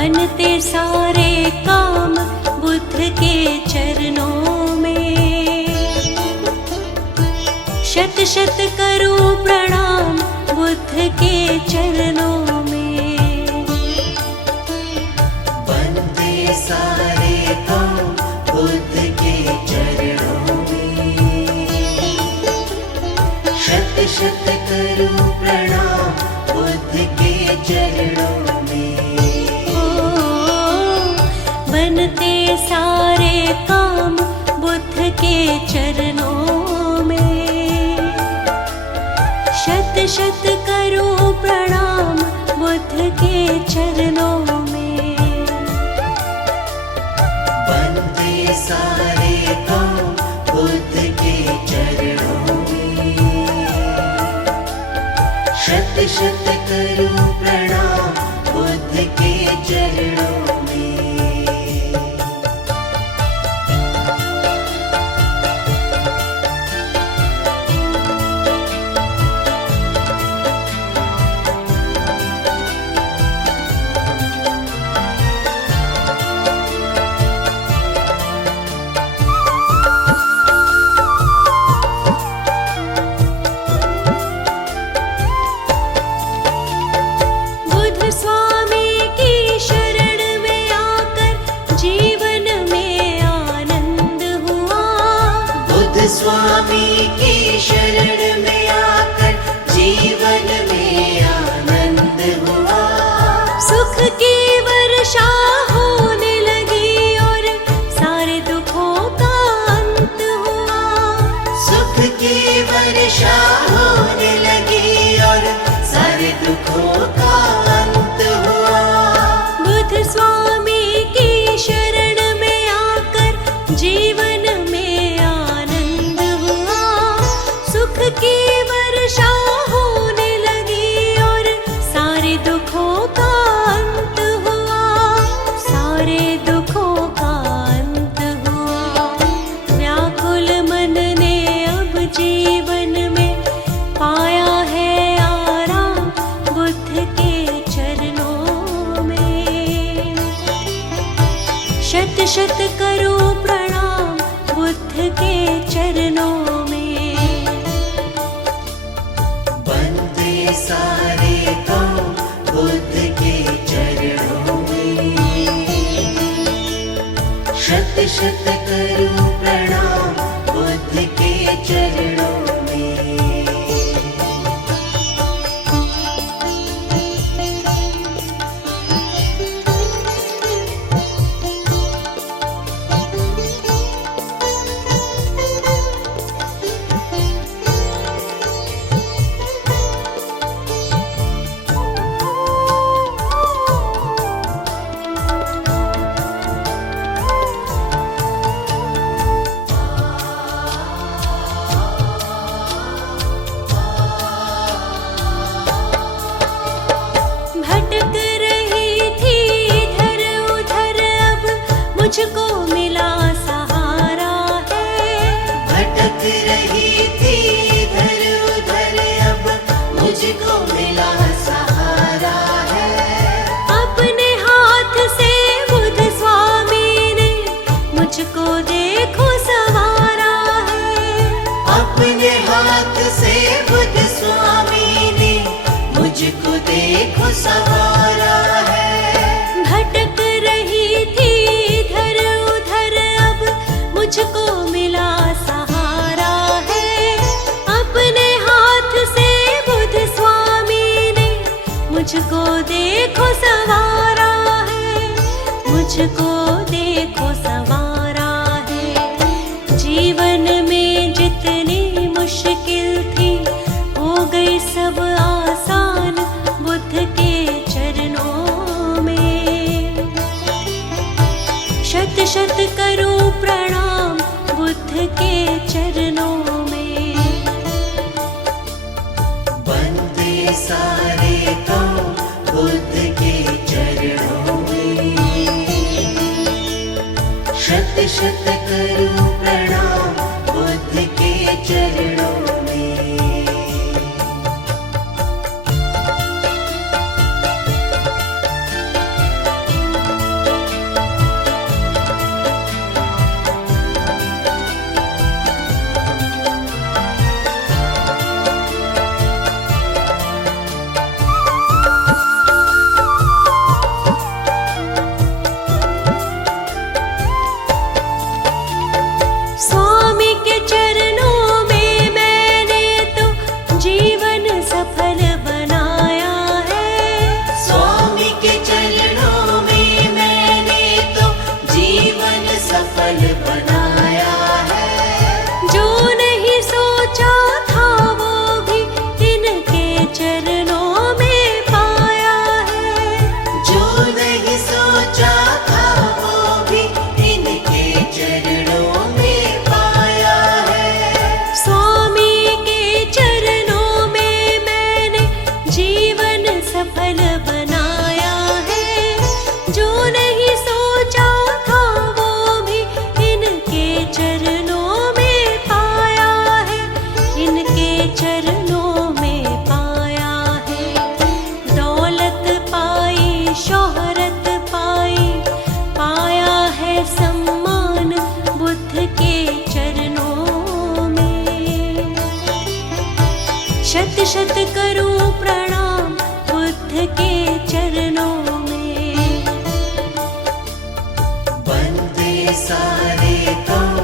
बनते सारे काम बुद्ध के चरणों में। शत शत करूं प्रणाम बुद्ध के चरणों में। बनते सारे काम बुद्ध के चरणों में। शत शत करूं प्रणाम बुद्ध के चरणों में। बनते सारे काम बुद्ध के चरणों में। शत शत करूं प्रणाम बुद्ध के चरणों में। बनते सारे काम बुद्ध के चरणों में। शत शत करूं प्रणाम बुद्ध के चरणों में। स्वामी की शरण में आकर जीवन में आनंद हुआ। बुद्ध स्वामी की शरण में आकर जीवन में आनंद हुआ। सुख की वर्षा होने लगी और सारे दुखों का अंत हुआ। सुख की वर्षा होने लगी और सारे दुखों का स्वामी की शरण में आकर जीवन में आनंद हुआ। सुख की वर्षा होने लगी और सारे दुखों का अंत हुआ। सारे दुखों का अंत हुआ। व्याकुल मन ने अब जीवन में पाया है आराम बुद्ध के चरणों में। शत शत करूं प्रणाम बुद्ध के चरणों में। बनते सारे काम बुद्ध के चरणों में। शत शत करूं प्रणाम बुद्ध के चरणों में। मुझको मिला सहारा है। भटक रही थी इधर उधर अब मुझको मिला सहारा है। अपने हाथ से बुद्ध स्वामी ने मुझको देखो संवारा है। अपने हाथ से बुद्ध स्वामी ने मुझको देखो संवारा है। भटक रही थी मुझको मिला सहारा है। अपने हाथ से बुद्ध स्वामी ने मुझको देखो संवारा है। मुझको देखो संवारा है। जीवन में जितनी मुश्किल थी हो गई सब आसान बुद्ध के चरणों में। शत शत करूं प्रणाम बुद्ध के चरणों में। बनते सारे काम बुद्ध के चरणों में। शत शत करूं प्रणाम बुद्ध के चरणों में। मंगल बनाया है। जो नहीं सोचा था वो भी इनके चरणों में पाया है, इनके चरणों में पाया है। दौलत पाई, शोहरत पाई, पाया है सम्मान बुद्ध के चरणों में। शत शत करूं प्रणाम बुद्ध के चरणों में। वंदे सारे गांव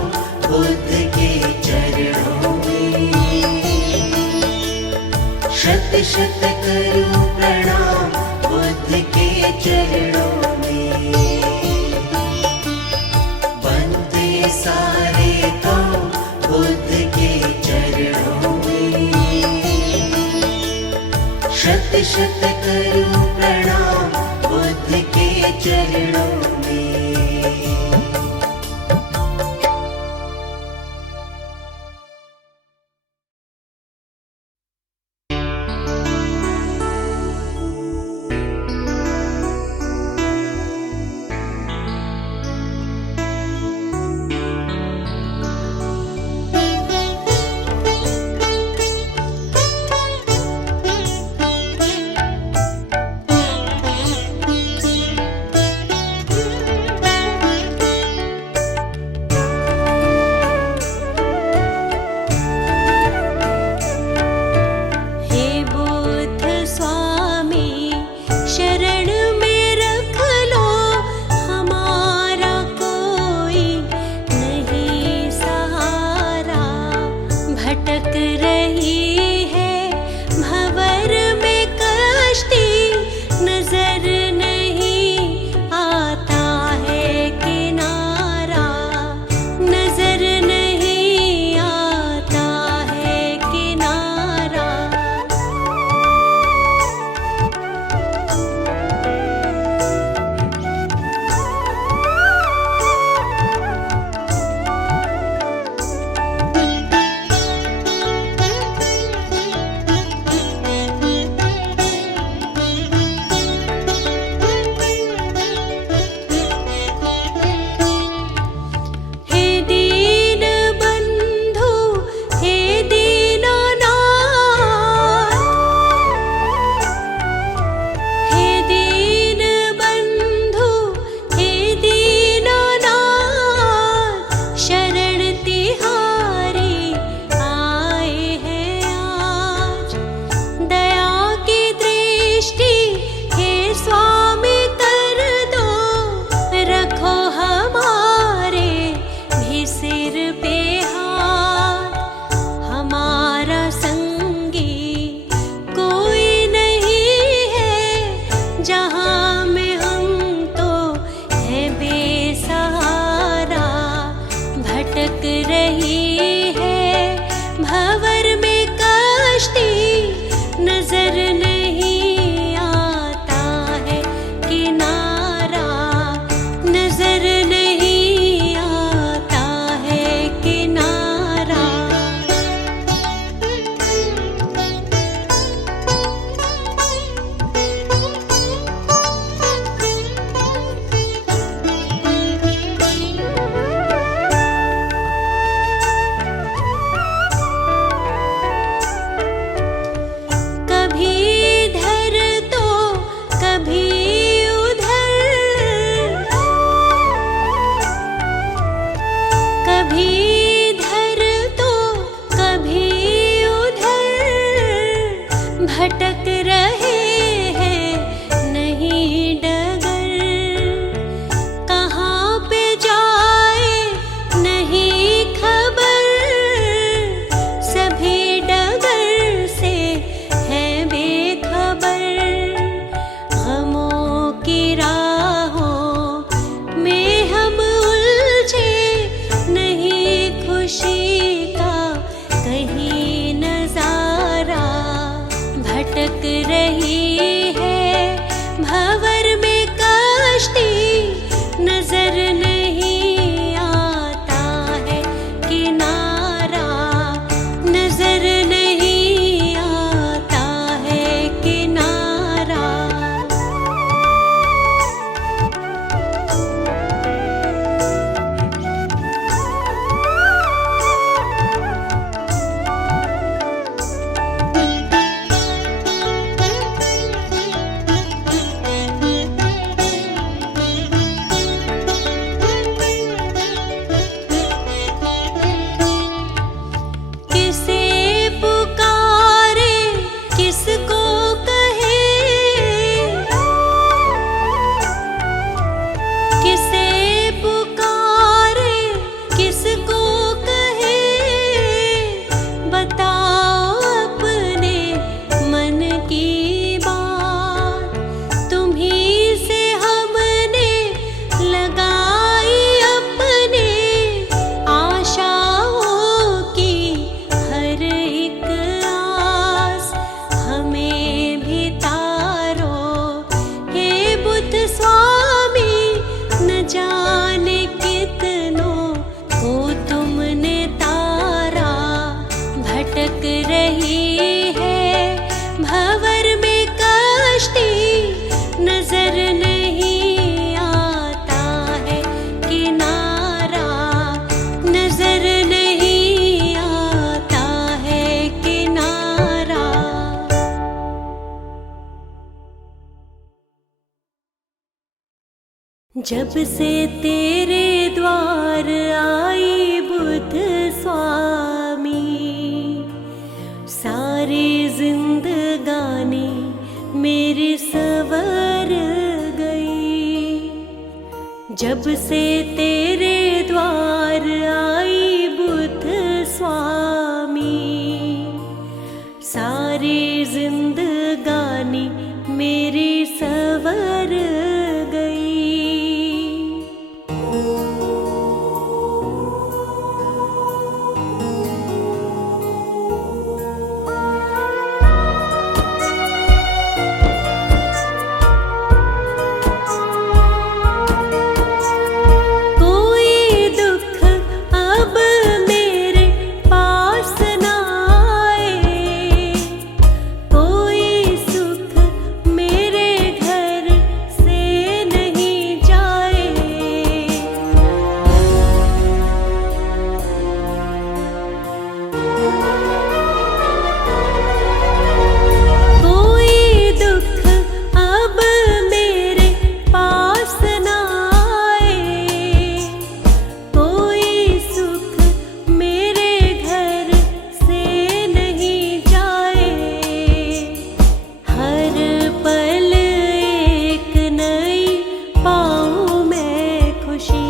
बुद्ध के चरणों में। शत शत करूं प्रणाम बुद्ध के चरणों में। वंदे सारे गांव बुद्ध के चरणों में। शत शत करूं प्रणाम बुद्ध के चरणों में। जब से तेरे द्वार आई बुद्ध स्वामी, सारी जिंदगानी मेरी सवर गई। जब से तेरे द्वार आई बुद्ध स्वामी, सारी जिंदगानी मेरी सवर गई। कोई दुख अब मेरे पास न आए, कोई सुख मेरे घर से नहीं जाए। कोई दुख अब मेरे पास न आए, कोई सुख मेरे घर से नहीं जाए। हर पल एक नई पाऊँ मैं खुशी,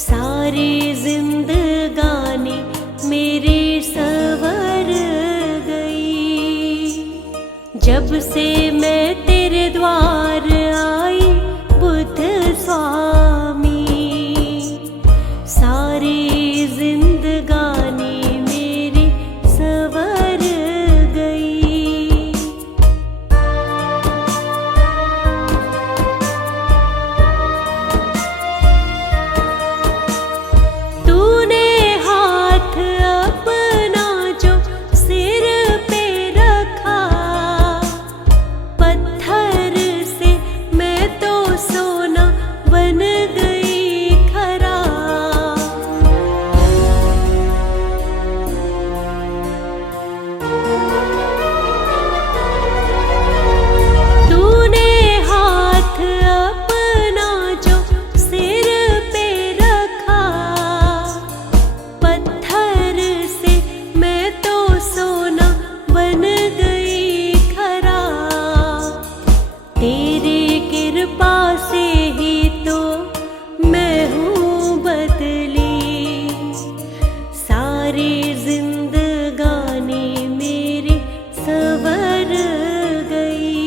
सारी जिंदगानी मेरी सवर गई। जब से मैं तेरे द्वार आई बुद्ध स्वामी, सारी जिंदगानी मेरी सवर गई। तूने हाथ अपना जो सिर पे रखा, पत्थर से मैं तो सोना बन गई खरा। तूने हाथ अपना जो सिर पे रखा, पत्थर से मैं तो सोना बन गई खरा। तेरी कृपा से ही तो मैं हूँ बदली, सारी जिंदगानी मेरी सवर गई।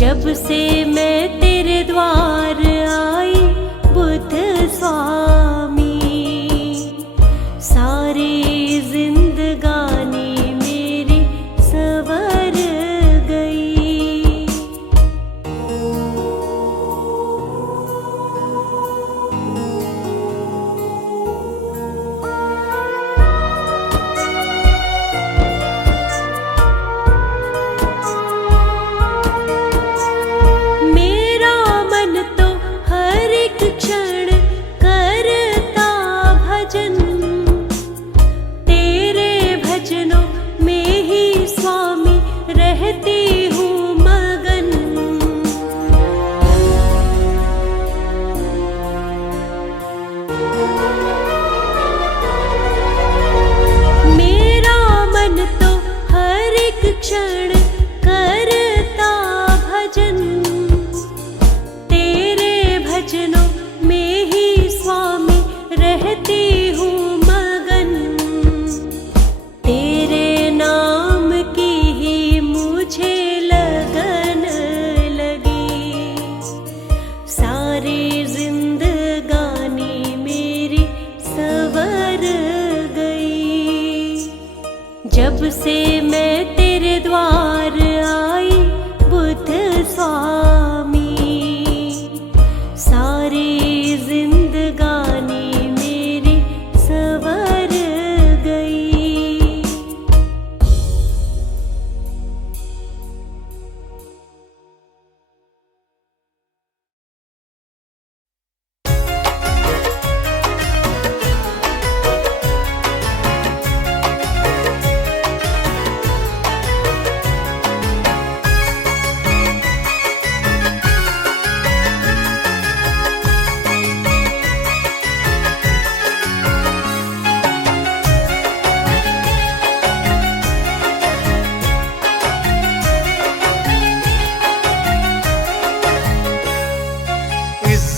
जब से मैं तेरे द्वार आई बुद्ध स्वामी, सारी जिंदगानी मेरी सवर गई। मेरा मन तो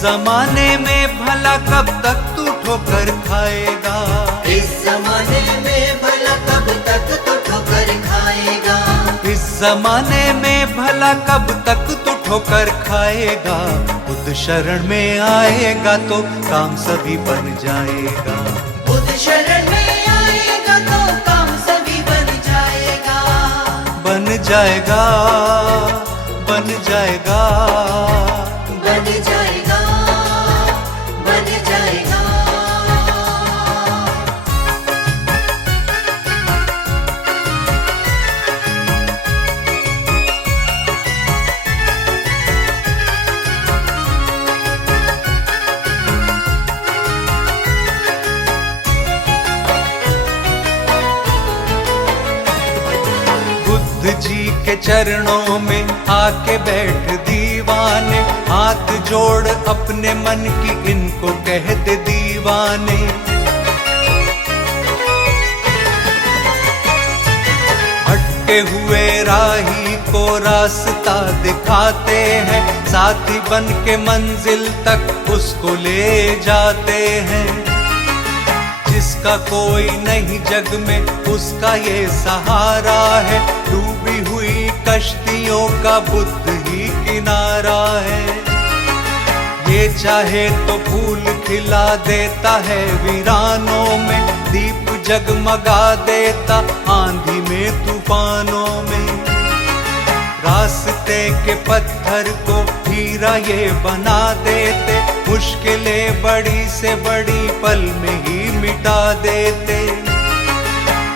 जमाने में भला कब तक तू ठोकर खाएगा? इस जमाने में भला कब तक तू ठोकर खाएगा? इस जमाने में भला कब तक तू ठोकर खाएगा? बुद्ध शरण में आएगा तो काम सभी बन जाएगा। बुद्ध शरण में आएगा तो काम सभी बन जाएगा। बन जाएगा, बन जाएगा, बन जाएगा, बन जाएगा। बुद्ध जी के चरणों में आके बैठ दीवाने, हाथ जोड़ अपने मन की इनको कह दे दीवाने। भटके हुए राही को रास्ता दिखाते हैं, साथी बन के मंजिल तक उसको ले जाते हैं। जिसका कोई नहीं जग में उसका ये सहारा है, डूबी हुई कश्तियों का बुद्ध ही किनारा है। ये चाहे तो फूल खिला देता है वीरानों में, दीप जगमगा देता आंधी में तूफानों में। रास्ते के पत्थर को हीरा ये बना देते, मुश्किलें बड़ी से बड़ी पल में ही मिटा देते।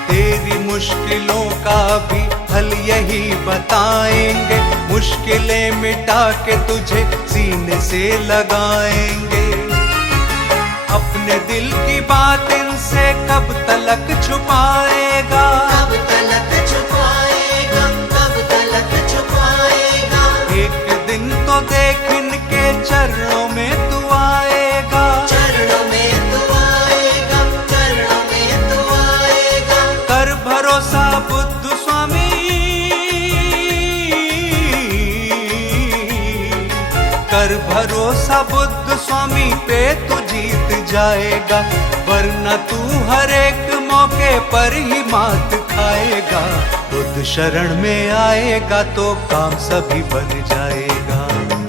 तेरी मुश्किलों का भी हल यही बताएंगे, मुश्किलें मिटा के तुझे सीने से लगाएंगे। अपने दिल की बात इनसे कब तलक छुपाएगा? कब तलक छुपाएगा? कब तलक छुपाएगा? एक दिन तो देख इनके चरणों में तू आएगा। चरणों में तू आएगा, चरणों में तू आएगा। कर भरोसा बुद्ध स्वामी, कर भरोसा बुद्ध स्वामी पे तू जीत जाएगा, वरना तू हर एक मौके पर ही मात खाएगा। बुद्ध शरण में आएगा तो काम सभी बन जाएगा।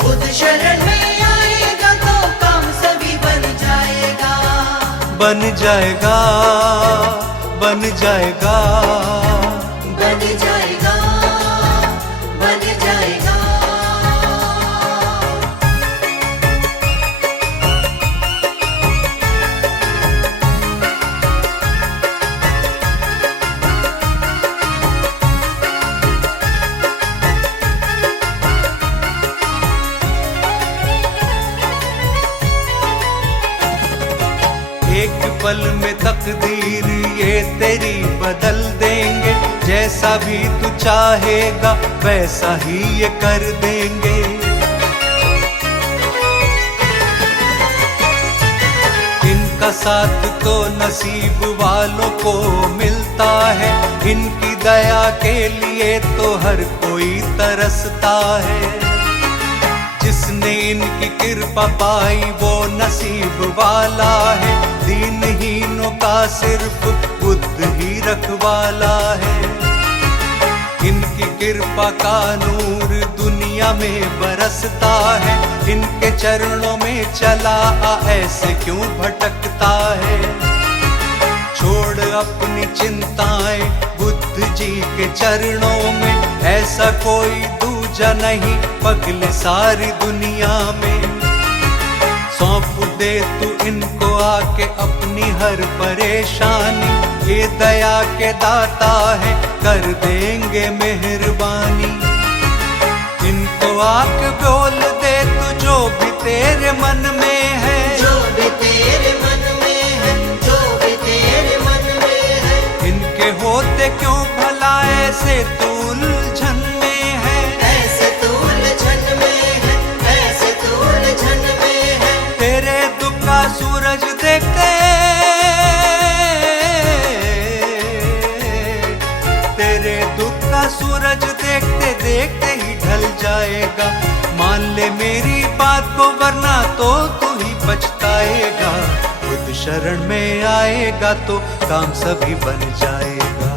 बुद्ध शरण में आएगा तो काम सभी बन जाएगा। बन जाएगा, बन जाएगा, बन जाएगा, बन जाएगा। एक पल में तकदीर ये तेरी बदल देंगे, जैसा भी तू चाहेगा वैसा ही ये कर देंगे। इनका साथ तो नसीब वालों को मिलता है, इनकी दया के लिए तो हर कोई तरसता है। जिसने इनकी कृपा पाई वो नसीब वाला है, दीनहीनों का सिर्फ बुद्ध ही रखवाला है। इनकी कृपा का नूर दुनिया में बरसता है, इनके चरणों में चला ऐसे क्यों भटकता है। छोड़ अपनी चिंताएं बुद्ध जी के चरणों में, ऐसा कोई दूजा नहीं पगले सारी दुनिया में। सौंप दे तू इनको आके अपनी हर परेशानी, ये दया के दाता है कर देंगे मेहरबानी। इनको आके बोल दे तू जो भी तेरे मन में है, जो भी तेरे मन में है, जो भी तेरे मन में है। इनके होते क्यों भला ऐसे तू उलझन में है, ऐसे तू उलझन में है, ऐसे तू उलझन में है। तेरे दुख का सूरज देखते, तेरे दुख का सूरज देखते देखते ही ढल जा जाएगा। मान ले मेरी बात को वरना तो तू ही पछताएगा। बुद्ध शरण में आएगा तो काम सभी बन जाएगा।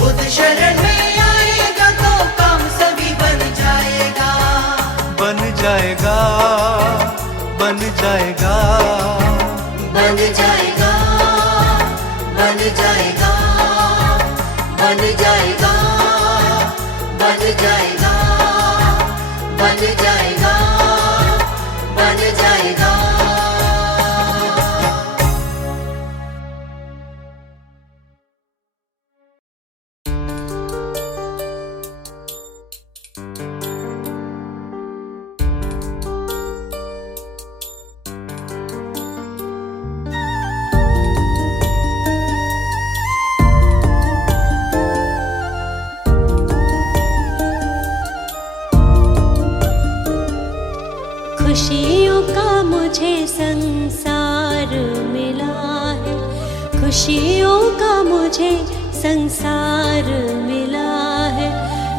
बुद्ध शरण में आएगा तो काम सभी बन जाएगा। बन जाएगा, बन जाएगा, बन जाएगा, बन जाएगा, बन जाएगा, बन जाएगा, बन जाएगा, बन जाएगा। खुशियों का मुझे संसार मिला है, खुशियों का मुझे संसार मिला है।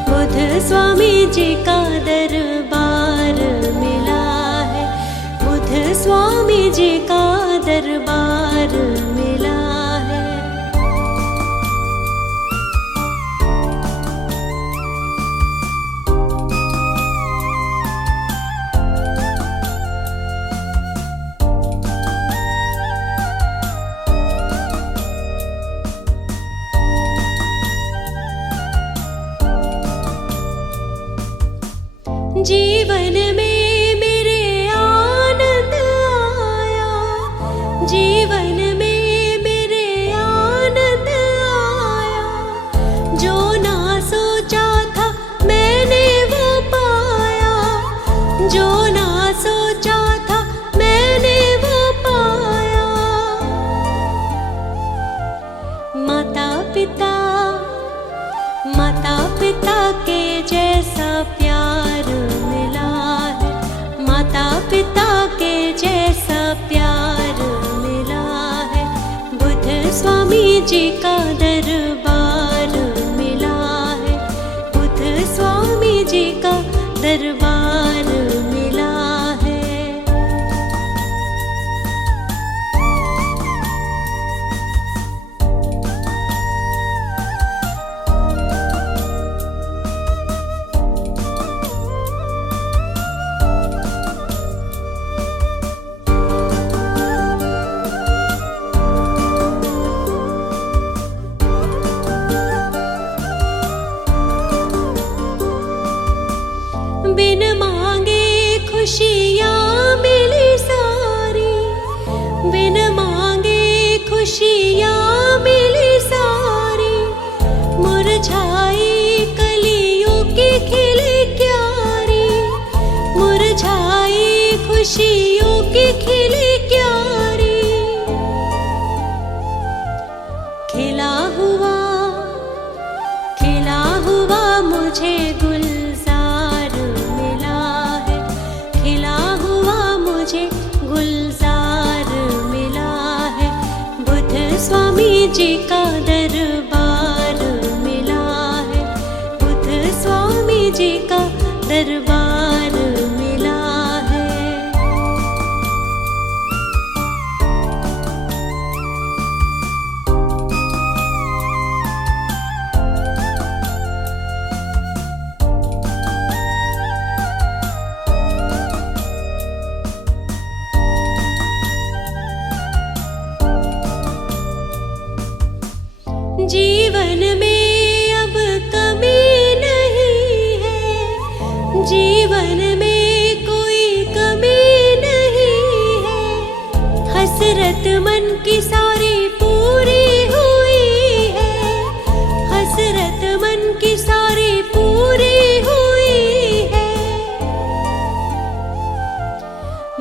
बुद्ध स्वामी जी का दरबार मिला है, बुद्ध स्वामी जी का दरबार मिला है। जीवन में मेरे आनंद आया, जीवन में मेरे आनंद आया। जो ना सोचा था मैंने वो पाया, जो ना सोचा था मैंने वो पाया। माता पिता, माता पिता के जैसा प्यार मिला है, माता पिता के जैसा प्यार मिला है। बुद्ध स्वामी जी का दरबार मिला है, बुद्ध स्वामी जी का दरबार मिला है। बिन मांगे खुशियाँ मिली सारी, बिन मांगे खुशियाँ मिली सारी। मुरझाई कलियों की खिली क्यारी, मुरझाई खुशियों की खिली क्यारी। खिला हुआ, खिला हुआ मुझे गुलजार मिला है, खिला हुआ मुझे गुलजार मिला है। बुद्ध स्वामी जी का दरबार मिला है, बुद्ध स्वामी जी का दरबार मिला है। जीवन में अब कमी नहीं है, जीवन में कोई कमी नहीं है। हसरत मन की सारी पूरी हुई है, हसरत मन की सारी पूरी हुई है।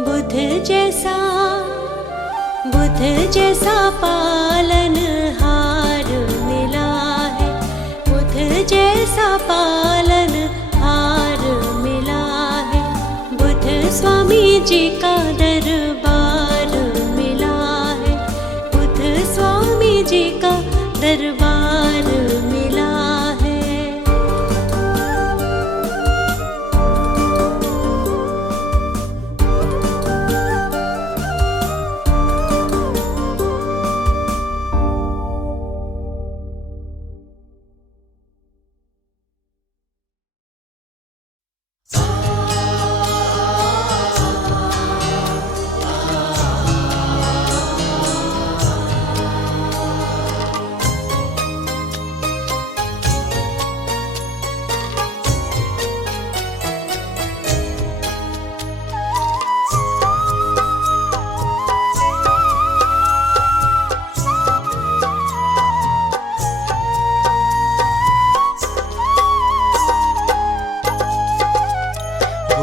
बुद्ध जैसा, बुद्ध जैसा पालनहार मिला है, बुद्ध जैसा पालनहार मिला है। बुद्ध स्वामी जी का दरबार मिला है, बुद्ध स्वामी जी का दरबार मिला है।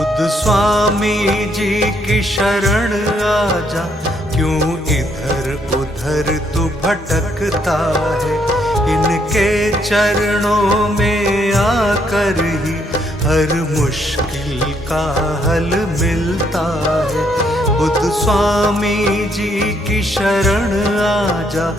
बुद्ध स्वामी जी की शरण आजा, क्यों इधर उधर तू भटकता है। इनके चरणों में आकर ही हर मुश्किल का हल मिलता है। बुद्ध स्वामी जी की शरण आजा,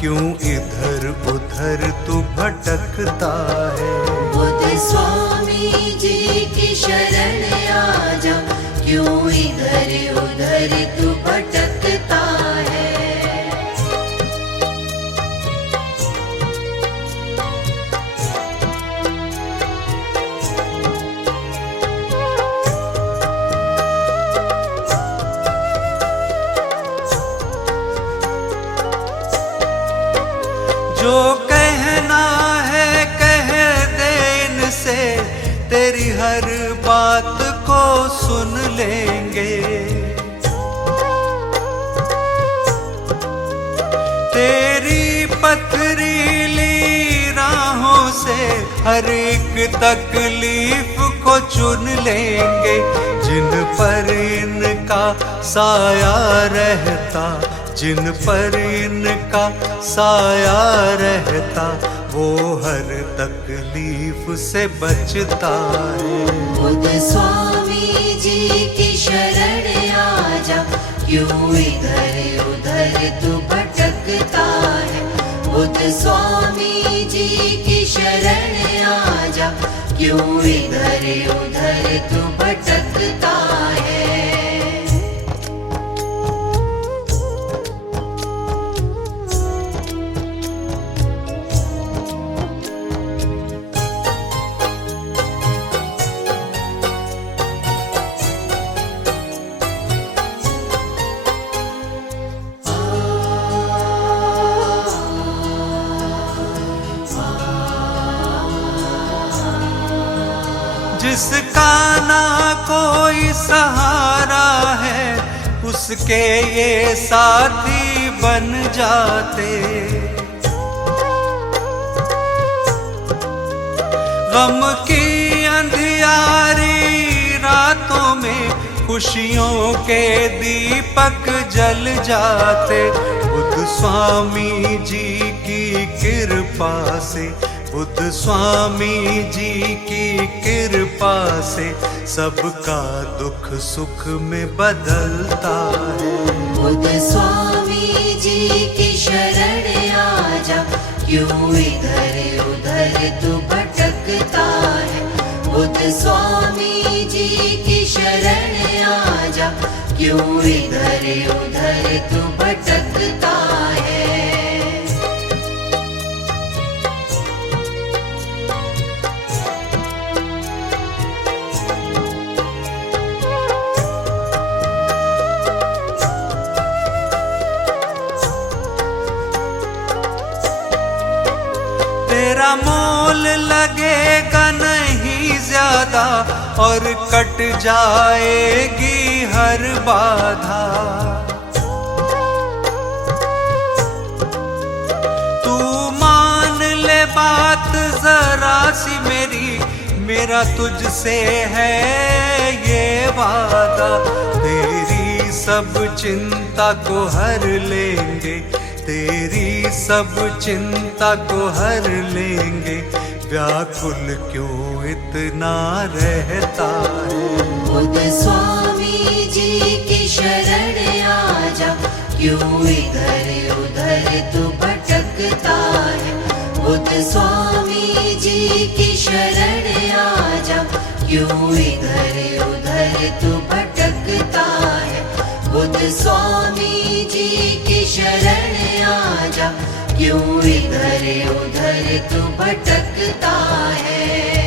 क्यों इधर उधर तू भटकता है। बुद्ध स्वामी जी की शरण आजा, क्यों इधर उधर तू भटकता है। जो कहना है कह दे इनसे, तेरी हर बात को सुन लेंगे। तेरी पथरीली राहों से हर एक तकलीफ को चुन लेंगे। जिन पर इनका साया रहता, जिन पर इनका साया रहता, वो हर तकलीफ से बचता है। बुद्ध स्वामी जी की शरण आजा, क्यों इधर उधर तू भटकता है। बुद्ध स्वामी जी की शरण आजा, क्यों इधर उधर तू भटकता है। जिसका ना कोई सहारा है, उसके ये साथी बन जाते। गम की अंधियारी रातों में खुशियों के दीपक जल जाते। बुद्ध स्वामी जी की कृपा से, बुद्ध स्वामी जी की कृपा से सबका दुख सुख में बदलता है। बुद्ध स्वामी जी की शरण आजा, क्यों इधर उधर तू भटकता है। बुद्ध स्वामी जी की शरण आजा, क्यों इधर उधर तू भटकता है। तेरा मोल लगेगा नहीं ज्यादा, और कट जाएगी हर बाधा। तू मान ले बात जरा सी मेरी, मेरा तुझसे है ये वादा। तेरी सब चिंता को हर लेंगे, तेरी सब चिंता को हर लेंगे। व्याकुल क्यों इतना रहता है। बुद्ध स्वामी जी की शरण आजा, क्यों इधर उधर तू भटकता है। बुद्ध स्वामी जी की शरण आजा, क्यों इधर उधर तू भटकता है। बुद्ध स्वामी जी की शरण आजा, क्यों इधर उधर तू भटकता है।